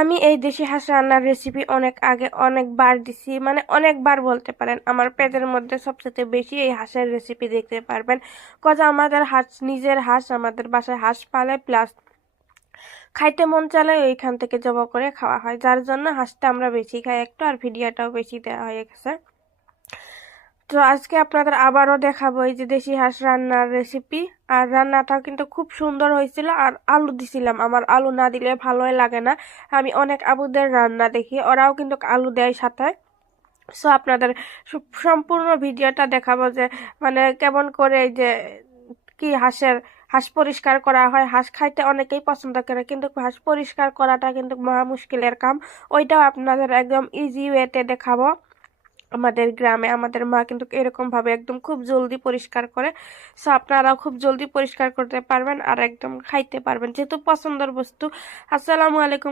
আমি এই দেশি হাঁস রান্নার রেসিপি অনেক আগে অনেকবার দিছি, মানে অনেকবার বলতে পারেন। আমার পেজের মধ্যে সবচেয়ে বেশি এই হাঁসের রেসিপি দেখতে পারবেন। কজ আমাদের হাঁস, নিজের হাঁস, আমাদের বাসায় হাঁস পালে, প্লাস খাইতে মন চাইলে ওইখান থেকে জবাই করে খাওয়া হয়, যার জন্য হাঁসটা আমরা বেশি খাই একটু, আর ভিডিওটাও বেশি দেওয়া হয়ে গেছে। তো আজকে আপনাদের আবারও দেখাবো এই যে দেশি হাঁস রান্নার রেসিপি। আর রান্নাটাও কিন্তু খুব সুন্দর হয়েছিল। আর আলু দিছিলাম, আমার আলু না দিলে ভালোই লাগে না। আমি অনেক আবুদের রান্না দেখি, ওরাও কিন্তু আলু দেয় সাথে। সো আপনাদের সম্পূর্ণ ভিডিওটা দেখাবো যে মানে কেমন করে এই যে কি হাঁস পরিষ্কার করা হয়। হাঁস খাইতে অনেকেই পছন্দ করে, কিন্তু হাঁস পরিষ্কার করাটা কিন্তু মহা মুশকিলের কাম। ওইটাও আপনাদের একদম ইজি ওয়েতে দেখাবো। আমাদের গ্রামে আমাদের মা কিন্তু এরকম ভাবে একদম খুব জলদি পরিষ্কার করে। সো আপনারাও খুব জলদি পরিষ্কার করতে পারবেন আর একদম খাইতে পারবেন, যেহেতু পছন্দের বস্তু। আসসালামু আলাইকুম।